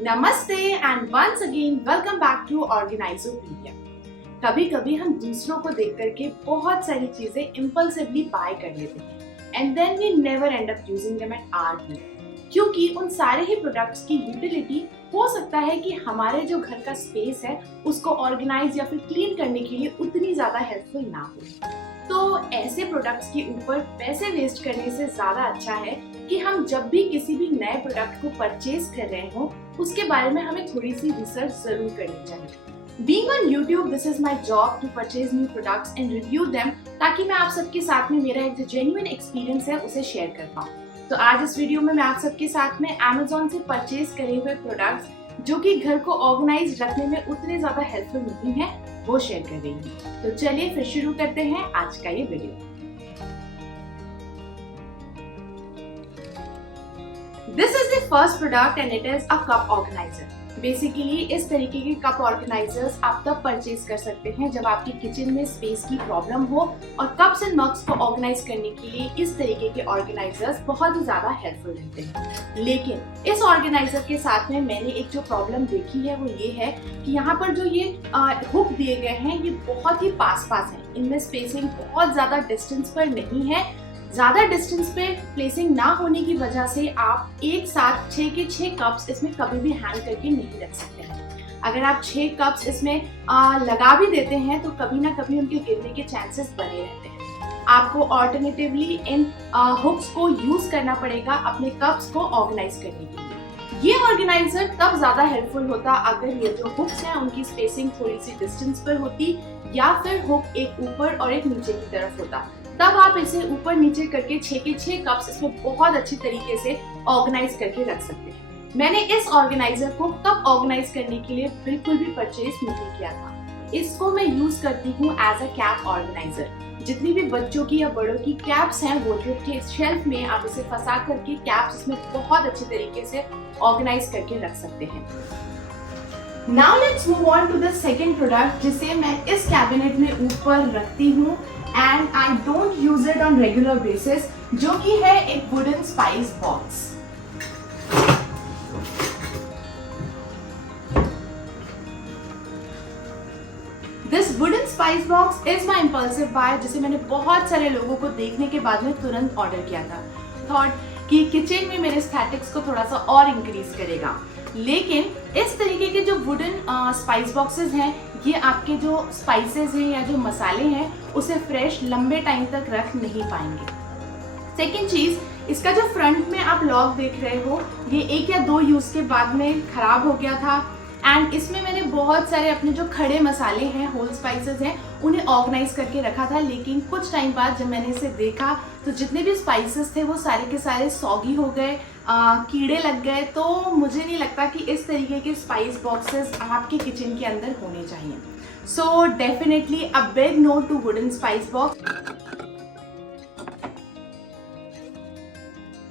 नमस्ते and once again welcome back to Organizopedia. कभी कभी हम दूसरों को देख करके बहुत सारी चीजें इम्पल्सिवली बाय कर लेते हैं and then we never end up using them at our home, क्योंकि उन सारे ही प्रोडक्ट्स की यूटिलिटी हो सकता है कि हमारे जो घर का स्पेस है उसको ऑर्गेनाइज या फिर क्लीन करने के लिए उतनी ज्यादा हेल्पफुल ना हो। तो ऐसे प्रोडक्ट्स के ऊपर पैसे वेस्ट करने से ज्यादा अच्छा है कि हम जब भी किसी भी नए प्रोडक्ट को परचेज कर रहे हो उसके बारे में हमें थोड़ी सी रिसर्च जरूर करनी चाहिए। Being on YouTube, this is my job to purchase new products and review them, ताकि मैं आप सबके साथ में मेरा एक जो जेन्युइन एक्सपीरियंस है उसे शेयर कर पाऊँ। तो आज इस वीडियो में मैं आप सबके साथ में Amazon से परचेज करे हुए प्रोडक्ट्स जो कि घर को ऑर्गेनाइज रखने में उतने ज्यादा हेल्पफुल नहीं है वो शेयर कर रही हूँ। तो चलिए फिर शुरू करते हैं आज का ये video. This is the first product and it is a cup organizer. Basically इस तरीके के कप ऑर्गेनाइजर्स आप तब परचेज कर सकते हैं जब आपकी किचन में स्पेस की प्रॉब्लम हो और कप्स एंड मग्स को ऑर्गेनाइज करने के लिए इस तरीके के ऑर्गेनाइजर्स बहुत ही ज्यादा हेल्पफुल रहते हैं। लेकिन इस ऑर्गेनाइजर के साथ में मैंने एक जो प्रॉब्लम देखी है वो ये है कि यहाँ पर जो ये हुक दिए गए हैं ये बहुत ही पास हैं। इनमें स्पेसिंग बहुत ज्यादा डिस्टेंस पर नहीं है। ज्यादा डिस्टेंस पे प्लेसिंग ना होने की वजह से आप एक साथ 6 के 6 कप्स इसमें कभी भी हैंग करके नहीं रख सकते हैं। अगर आप 6 कप्स इसमें लगा भी देते हैं तो कभी ना कभी उनके गिरने के चांसेस बने रहते हैं। आपको ऑल्टरनेटिवली इन हुक्स को यूज करना पड़ेगा अपने कप्स को ऑर्गेनाइज करने के लिए। ये ऑर्गेनाइजर तब ज्यादा हेल्पफुल होता अगर ये जो हुक्स हैं उनकी स्पेसिंग थोड़ी सी डिस्टेंस पर होती या फिर हुक एक ऊपर और एक नीचे की तरफ होता। तब आप इसे ऊपर नीचे करके 6 के 6 कप्स इसमें बहुत अच्छी तरीके से ऑर्गेनाइज करके रख सकते हैं। मैंने इस ऑर्गेनाइजर को कप ऑर्गेनाइज करने के लिए बिल्कुल भी परचेज नहीं किया था। इसको मैं यूज करती हूँ एज अ कैप ऑर्गेनाइजर। जितनी भी बच्चों की या बड़ों की कैप्स हैं वार्डरोब के शेल्फ में आप इसे फंसा करके कैप्स इसमें बहुत अच्छी तरीके से ऑर्गेनाइज करके रख सकते हैं। Now let's move on to the second product जिसे मैं इस कैबिनेट में ऊपर रखती हूँ and I don't use it on regular basis, जो कि है एक wooden spice box। This wooden spice box is my impulsive buy, जिसे मैंने बहुत सारे लोगों को देखने के बाद में तुरंत ऑर्डर किया था। थॉट कि किचन में मेरे एस्थेटिक्स को थोड़ा सा और इंक्रीज करेगा। लेकिन इस तरीके के जो वुडन स्पाइस बॉक्सेस हैं ये आपके जो स्पाइसेस हैं या जो मसाले हैं उसे फ्रेश लंबे टाइम तक रख नहीं पाएंगे। सेकेंड चीज, इसका जो फ्रंट में आप लॉक देख रहे हो ये 1 या 2 यूज के बाद में खराब हो गया था एंड इसमें मैंने बहुत सारे अपने जो खड़े मसाले हैं होल स्पाइसेस हैं उन्हें ऑर्गेनाइज करके रखा था। लेकिन कुछ टाइम बाद जब मैंने इसे देखा तो जितने भी स्पाइसेस थे वो सारे के सारे सॉगी हो गए, कीड़े लग गए। तो मुझे नहीं लगता कि इस तरीके के स्पाइस बॉक्सेस आपके किचन के अंदर होने चाहिए। So definitely a big no to wooden spice box.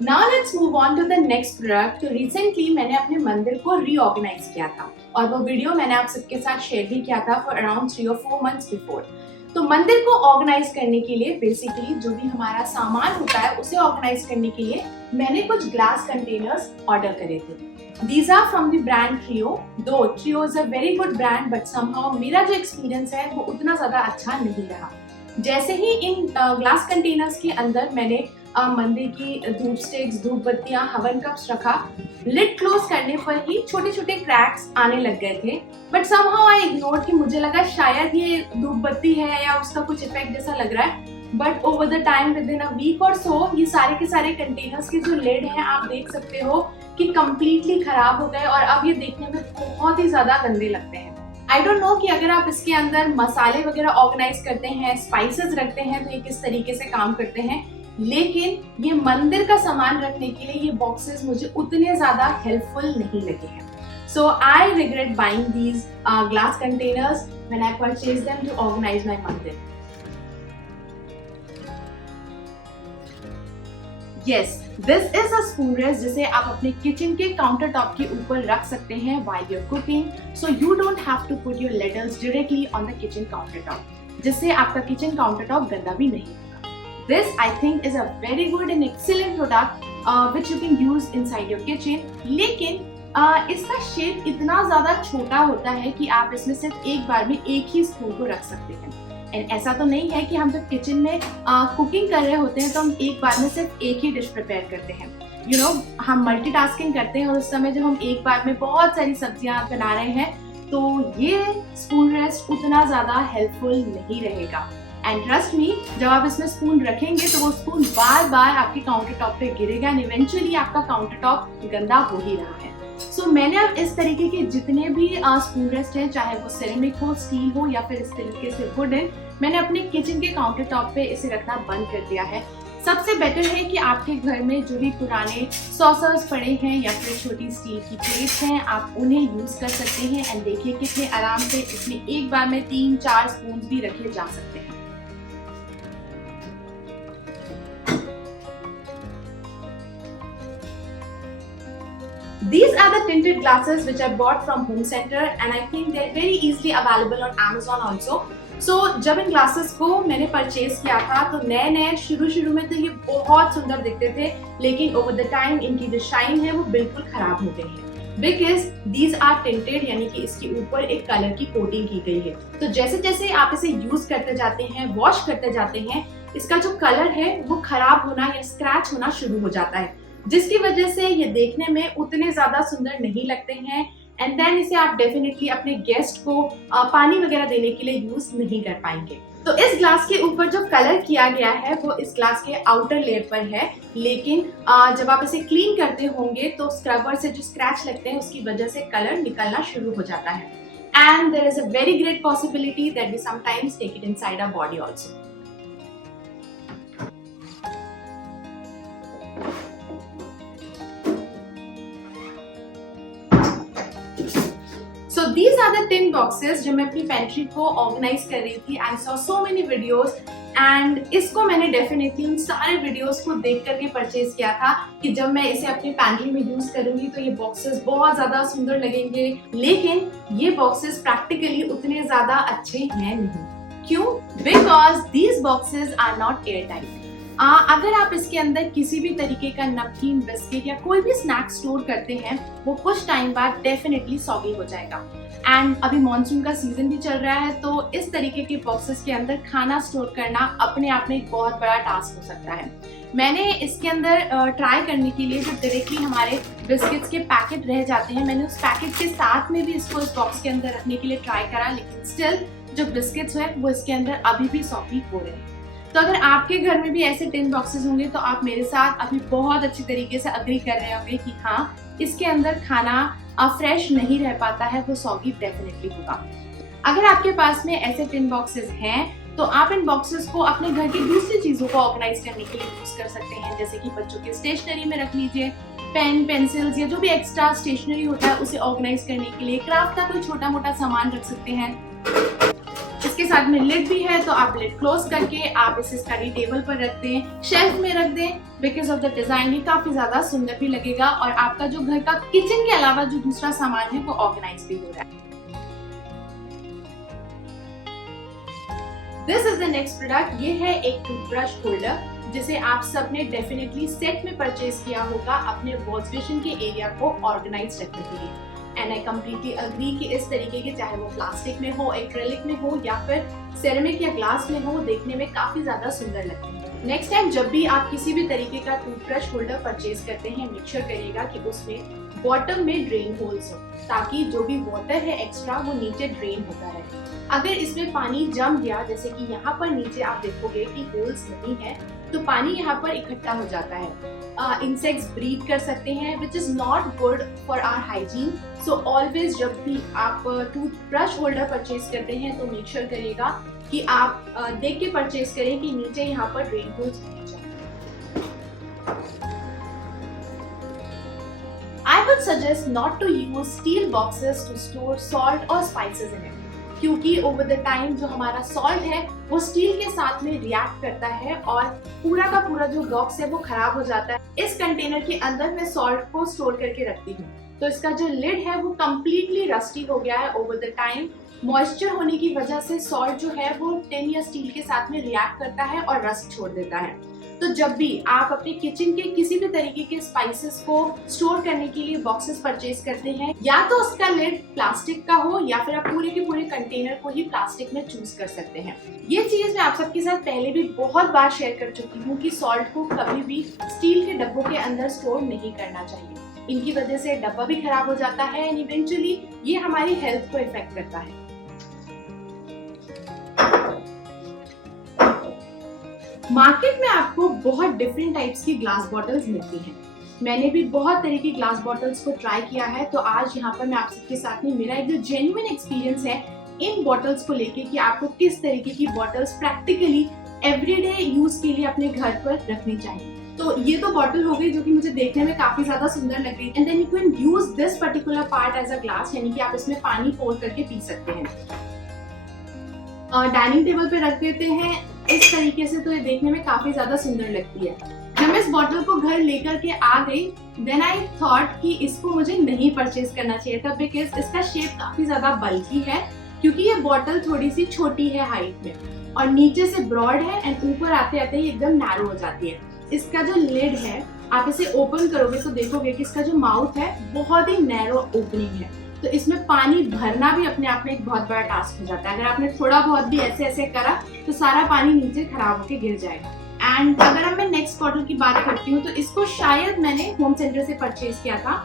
Now let's move on to the next product. तो रिसेंटली मैंने अपने मंदिर को रीऑर्गेनाइज किया था और वो वीडियो मैंने आप सबके साथ शेयर भी किया था for around 3 or 4 months before. तो मंदिर को ऑर्गेनाइज करने के लिए बेसिकली जो भी हमारा सामान होता है उसे ऑर्गेनाइज करने के लिए मैंने कुछ ग्लास कंटेनर्स ऑर्डर करे थे। These are from the brand Trio. Though Trio is a very good brand, but somehow मेरा जो एक्सपीरियंस है वो उतना ज्यादा अच्छा नहीं रहा। जैसे ही इन ग्लास कंटेनर्स के अंदर मैंने मंदिर की धूप स्टिक्स, धूप बत्तियां, हवन कप्स रखा, लिड क्लोज करने पर ही छोटे छोटे क्रैक्स आने लग गए थे। बट समहाउ आई इग्नोर्ड कि मुझे लगा शायद ये धूप बत्ती है या उसका कुछ इफेक्ट जैसा लग रहा है। But over the time within a week और सो ये सारे के सारे कंटेनर्स के जो लिड हैं आप देख सकते हो कि कम्प्लीटली खराब हो गए और अब ये देखने में बहुत ही ज्यादा गंदे लगते हैं। आई डोंट नो कि अगर आप इसके अंदर मसाले वगैरह ऑर्गेनाइज करते हैं, स्पाइसेस रखते हैं तो ये किस तरीके से काम करते हैं, लेकिन ये मंदिर का सामान रखने के लिए ये बॉक्सेस मुझे उतने ज्यादा हेल्पफुल नहीं लगे हैं। So I regret buying these glass containers when I purchase them to organise my mandir. Yes, this is a spoon rest जिसे आप अपने किचन के काउंटर टॉप के ऊपर रख सकते हैं while you're cooking, so you don't have to put your ladles directly on the kitchen countertop, जिससे आपका किचन काउंटर टॉप गंदा भी नहीं होगा। This I think is a very good and excellent product which you can use inside your kitchen. लेकिन इसका shape इतना ज़्यादा छोटा होता है कि आप इसमें सिर्फ एक बार में एक ही स्पून को रख सकते हैं। एंड ऐसा तो नहीं है कि हम जब किचन में कुकिंग कर रहे होते हैं तो हम एक बार में सिर्फ एक ही डिश प्रिपेयर करते हैं। हम मल्टीटास्किंग करते हैं और उस समय जब हम एक बार में बहुत सारी सब्जियां बना रहे हैं तो ये स्पून रेस्ट उतना ज़्यादा हेल्पफुल नहीं रहेगा। एंड ट्रस्ट मी, जब आप इसमें स्पून रखेंगे तो वो स्पून बार बार आपके काउंटर टॉप पे गिरेगा एंड इवेंचुअली आपका काउंटर टॉप गंदा हो ही रहा है। सो मैंने अब इस तरीके के जितने भी स्पून रेस्ट हैं, चाहे वो सेरेमिक हो, स्टील हो या फिर इस तरीके से वुडन, मैंने अपने किचन के काउंटर टॉप पे इसे रखना बंद कर दिया है। सबसे बेटर है कि आपके घर में जो भी पुराने सॉसर्स पड़े हैं या फिर छोटी स्टील की प्लेट्स हैं, आप उन्हें यूज कर सकते हैं। एंड देखिए कितने आराम से इसमें एक बार में 3-4 स्पून भी रखे जा सकते हैं। These are the tinted glasses which I bought from Home Center and I think they're very easily available on Amazon also. So जब इन ग्लासेस को मैंने परचेज किया था तो नए शुरू में तो ये बहुत सुंदर दिखते थे, लेकिन ओवर द टाइम इनकी जो शाइन है वो बिल्कुल खराब हो गई है। बिकॉज दीज आर टिंटेड, यानी कि इसके ऊपर एक कलर की कोटिंग की गई है। तो जैसे जैसे आप इसे यूज करते जाते हैं, वॉश करते जाते हैं, इसका जो कलर है वो खराब होना या स्क्रैच होना शुरू हो जाता है, जिसकी वजह से ये देखने में उतने ज्यादा सुंदर नहीं लगते हैं। एंड देन इसे आप डेफिनेटली अपने गेस्ट को पानी वगैरह देने के लिए यूज नहीं कर पाएंगे। तो इस ग्लास के ऊपर जो कलर किया गया है वो इस ग्लास के आउटर लेयर पर है, लेकिन जब आप इसे क्लीन करते होंगे तो स्क्रबर से जो स्क्रैच लगते हैं उसकी वजह से कलर निकलना शुरू हो जाता है। And there is a very great possibility that we sometimes take it inside our body also. So these are the tin boxes जब मैं अपनी पेंट्री को ऑर्गेनाइज कर रही थी। I saw so many videos and इसको मैंने डेफिनेटली उन सारे वीडियोस को देख करके परचेज किया था कि जब मैं इसे अपनी पेंट्री में यूज करूंगी तो ये बॉक्सेस बहुत ज्यादा सुंदर लगेंगे, लेकिन ये बॉक्सेस प्रैक्टिकली उतने ज्यादा अच्छे हैं नहीं। क्यों? Because these boxes are not airtight. अगर आप इसके अंदर किसी भी तरीके का नमकीन, बिस्किट या कोई भी स्नैक स्टोर करते हैं वो कुछ टाइम बाद डेफिनेटली सॉगी हो जाएगा। एंड अभी मॉनसून का सीजन भी चल रहा है, तो इस तरीके के बॉक्सेस के अंदर खाना स्टोर करना अपने आप में एक बहुत बड़ा टास्क हो सकता है। मैंने इसके अंदर ट्राई करने के लिए जो डायरेक्टली हमारे बिस्किट्स के पैकेट रह जाते हैं, मैंने उस पैकेट के साथ में भी इसको इस बॉक्स के अंदर रखने के लिए ट्राई करा, लेकिन स्टिल जो बिस्किट्स है वो इसके अंदर अभी भी सॉगी हो रहे हैं। तो अगर आपके घर में भी ऐसे टिन बॉक्सेस होंगे तो आप मेरे साथ अभी बहुत अच्छी तरीके से अग्री कर रहे होंगे कि हाँ, इसके अंदर खाना फ्रेश नहीं रह पाता है, वो सॉगी डेफिनेटली होगा। अगर आपके पास में ऐसे टिन बॉक्सेस हैं तो आप इन बॉक्सेस को अपने घर की दूसरी चीजों को ऑर्गेनाइज करने के लिए यूज कर सकते हैं, जैसे कि बच्चों की स्टेशनरी में रख लीजिए, पेन, पेंसिल्स या जो भी एक्स्ट्रा स्टेशनरी होता है उसे ऑर्गेनाइज करने के लिए, क्राफ्ट का कोई छोटा मोटा सामान रख सकते हैं। इसके साथ में लिड भी है, तो आप लिड क्लोज करके आप इसे स्टडी टेबल पर रख दें, शेल्फ में रख दें। बिकॉज ऑफ द डिजाइन ये काफी ज्यादा सुंदर भी लगेगा और आपका जो घर का किचन के अलावा जो दूसरा सामान है वो ऑर्गेनाइज भी हो रहा है। This is the next product. ये है एक टूथब्रश होल्डर, जिसे आप सबने डेफिनेटली सेट में परचेज किया होगा अपने वॉश बेसिन के एरिया को ऑर्गेनाइज रखने के लिए। एंड आई कम्प्लीटली अग्री कि इस तरीके के, चाहे वो प्लास्टिक में हो, एक्रेलिक में हो या फिर सेरेमिक या ग्लास में हो, देखने में काफी ज्यादा सुंदर लगते हैं। नेक्स्ट टाइम जब भी आप किसी भी तरीके का टूथब्रश होल्डर परचेज करते हैं, मेक श्योर करिएगा कि उसमें बॉटम में ड्रेन होल्स हो, ताकि जो भी वाटर है एक्स्ट्रा वो नीचे ड्रेन होता रहे। अगर इसमें पानी जम गया, जैसे कि यहाँ पर नीचे आप देखोगे कि होल्स नहीं है, तो पानी यहाँ पर इकट्ठा हो जाता है। इंसेक्ट्स ब्रीड कर सकते हैं, which is not good for our hygiene. So always जब भी आप टूथब्रश होल्डर परचेज करते हैं तो मेक श्योर करिएगा कि आप देख के परचेज करें कि नीचे यहाँ पर ड्रेन होल्स नहीं जाए। I would suggest not to use steel boxes to store salt or spices in it, क्योंकि ओवर द टाइम जो हमारा सॉल्ट है वो स्टील के साथ में रिएक्ट करता है और पूरा का पूरा जो बॉक्स है वो खराब हो जाता है। इस कंटेनर के अंदर मैं सॉल्ट को स्टोर करके रखती हूँ, तो इसका जो लिड है वो कम्प्लीटली रस्टी हो गया है। ओवर द टाइम मॉइस्चर होने की वजह से सॉल्ट जो है वो टिन या स्टील के साथ में रिएक्ट करता है और रस्ट छोड़ देता है। तो जब भी आप अपने किचन के किसी भी तरीके के स्पाइसेस को स्टोर करने के लिए बॉक्सेस परचेज करते हैं, या तो उसका लिड प्लास्टिक का हो या फिर आप पूरे के पूरे कंटेनर को ही प्लास्टिक में चूज कर सकते हैं। ये चीज मैं आप सबके साथ पहले भी बहुत बार शेयर कर चुकी हूँ कि सॉल्ट को कभी भी स्टील के डब्बों के अंदर स्टोर नहीं करना चाहिए। इनकी वजह से डब्बा भी खराब हो जाता है एंड इवेंचुअली ये हमारी हेल्थ को इफेक्ट करता है। मार्केट में आपको बहुत डिफरेंट टाइप्स की ग्लास बॉटल्स मिलती हैं। मैंने भी बहुत तरह की ग्लास बॉटल्स को ट्राई किया है, तो आज यहाँ पर मैं आप सबके साथ में मेरा एक जो जेन्युइन एक्सपीरियंस है इन बॉटल्स को लेके कि आपको किस तरीके की बॉटल्स प्रैक्टिकली एवरीडे यूज के लिए अपने घर पर रखनी चाहिए। तो ये तो बॉटल हो गई जो कि मुझे देखने में काफी ज्यादा सुंदर लग रही है। And then you can use this particular part as a glass, यानी कि आप इसमें पानी पोर करके पी सकते हैं। डाइनिंग टेबल पे रख देते हैं इस तरीके से, तो ये देखने में काफी ज्यादा सुंदर लगती है। जब मैं इस बॉटल को घर लेकर के आ गई, देन आई थॉट कि इसको मुझे नहीं परचेज करना चाहिए था, बिकॉज इसका शेप काफी ज्यादा बल्की है, क्योंकि ये बॉटल थोड़ी सी छोटी है हाइट में और नीचे से ब्रॉड है एंड ऊपर आते आते ही एकदम नैरो हो जाती है। इसका जो लिड है, आप इसे ओपन करोगे तो देखोगे कि इसका जो माउथ है बहुत ही नैरो ओपनिंग है, तो इसमें पानी भरना भी अपने आप में एक बहुत बड़ा टास्क हो जाता है। अगर आपने थोड़ा बहुत भी ऐसे ऐसे करा तो सारा पानी नीचे खराब होके गिर जाएगा। एंड अगर अब मैं नेक्स्ट बॉटल की बात करती हूँ, तो इसको शायद मैंने होम सेंटर से परचेज किया था।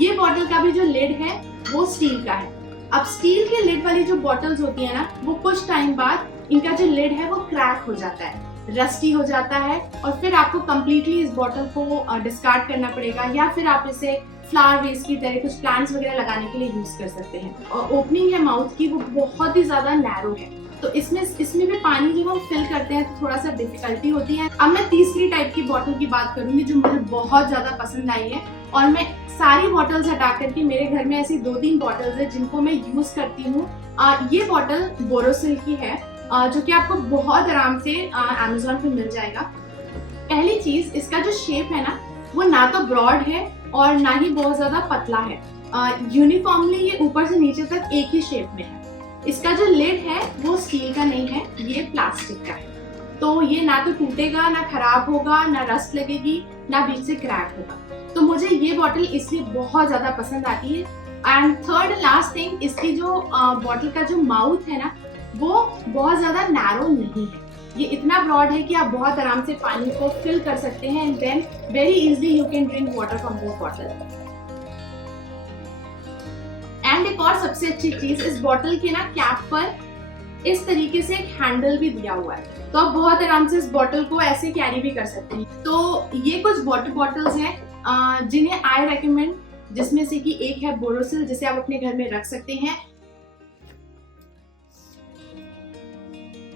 ये बॉटल का भी जो लिड है वो स्टील का है। अब स्टील के लिड वाली जो बॉटल्स होती है ना, वो कुछ टाइम बाद इनका जो लिड है वो क्रैक हो जाता है, रस्टी हो जाता है, और फिर आपको कम्प्लीटली इस बॉटल को डिस्कार्ड करना पड़ेगा, या फिर आप इसे फ्लावर वेस्ट की तरह कुछ प्लांट्स वगैरह लगाने के लिए यूज कर सकते हैं। और ओपनिंग है माउथ की वो बहुत ही ज्यादा नैरो है, तो इसमें भी पानी जब हम फिल करते हैं तो थोड़ा सा डिफिकल्टी होती है। अब मैं तीसरी टाइप की बॉटल की बात करूंगी जो मुझे बहुत ज्यादा पसंद आई है, और मैं सारी बॉटल्स हटा करके मेरे घर में ऐसी 2-3 बॉटल्स है जिनको मैं यूज करती हूँ। ये बॉटल बोरोसिल की है, जो कि आपको बहुत आराम से अमेज़न पे मिल जाएगा। पहली चीज, इसका जो शेप है ना वो ना तो ब्रॉड है और ना ही बहुत ज्यादा पतला है। यूनिफॉर्मली ये ऊपर से नीचे तक एक ही शेप में है। इसका जो लिड है वो स्टील का नहीं है, ये प्लास्टिक का है, तो ये ना तो टूटेगा, ना खराब होगा, ना रस्ट लगेगी, ना बीच से क्रैक होगा। तो मुझे ये बॉटल इसलिए बहुत ज्यादा पसंद आती है। And third and last thing, इसकी जो बॉटल का जो माउथ है ना वो बहुत ज्यादा नैरो नहीं है। ये इतना ब्रॉड है कि आप बहुत आराम से पानी को फिल कर सकते हैं and then very easily you can drink water from this bottle. And एक और सबसे अच्छी चीज, इस बॉटल के ना कैप पर इस तरीके से एक हैंडल भी दिया हुआ है, तो आप बहुत आराम से इस बॉटल को ऐसे कैरी भी कर सकते हैं। तो ये कुछ वाटर बॉटल्स हैं जिन्हें आई रेकमेंड, जिसमें से कि एक है बोरोसिल, जिसे आप अपने घर में रख सकते हैं।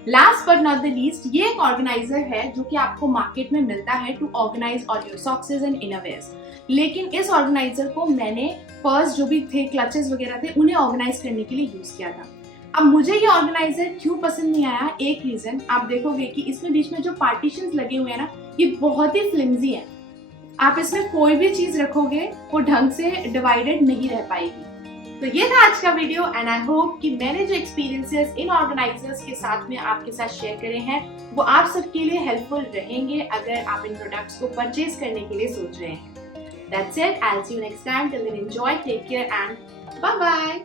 Last but not the least, ये एक ऑर्गेनाइजर है जो कि आपको मार्केट में मिलता है to organise all your socks and innerwears. लेकिन इस ऑर्गेनाइजर को मैंने पर्स जो भी थे, क्लचेस वगैरह थे, उन्हें ऑर्गेनाइज करने के लिए यूज किया था। अब मुझे ये ऑर्गेनाइजर क्यों पसंद नहीं आया, एक रीजन आप देखोगे कि इसमें बीच में जो पार्टीशंस लगे हुए हैं ना, ये बहुत ही फ्लिम्जी है। आप इसमें कोई भी चीज रखोगे वो ढंग से डिवाइडेड नहीं रह पाएगी। तो ये था आज का वीडियो एंड आई होप कि मैंने जो एक्सपीरियंसेस इन ऑर्गेनाइजर्स के साथ में आपके साथ शेयर करे हैं वो आप सबके लिए हेल्पफुल रहेंगे अगर आप इन प्रोडक्ट्स को परचेज करने के लिए सोच रहे हैं। That's it. I'll see you next time. Till then, enjoy, take care, and bye-bye.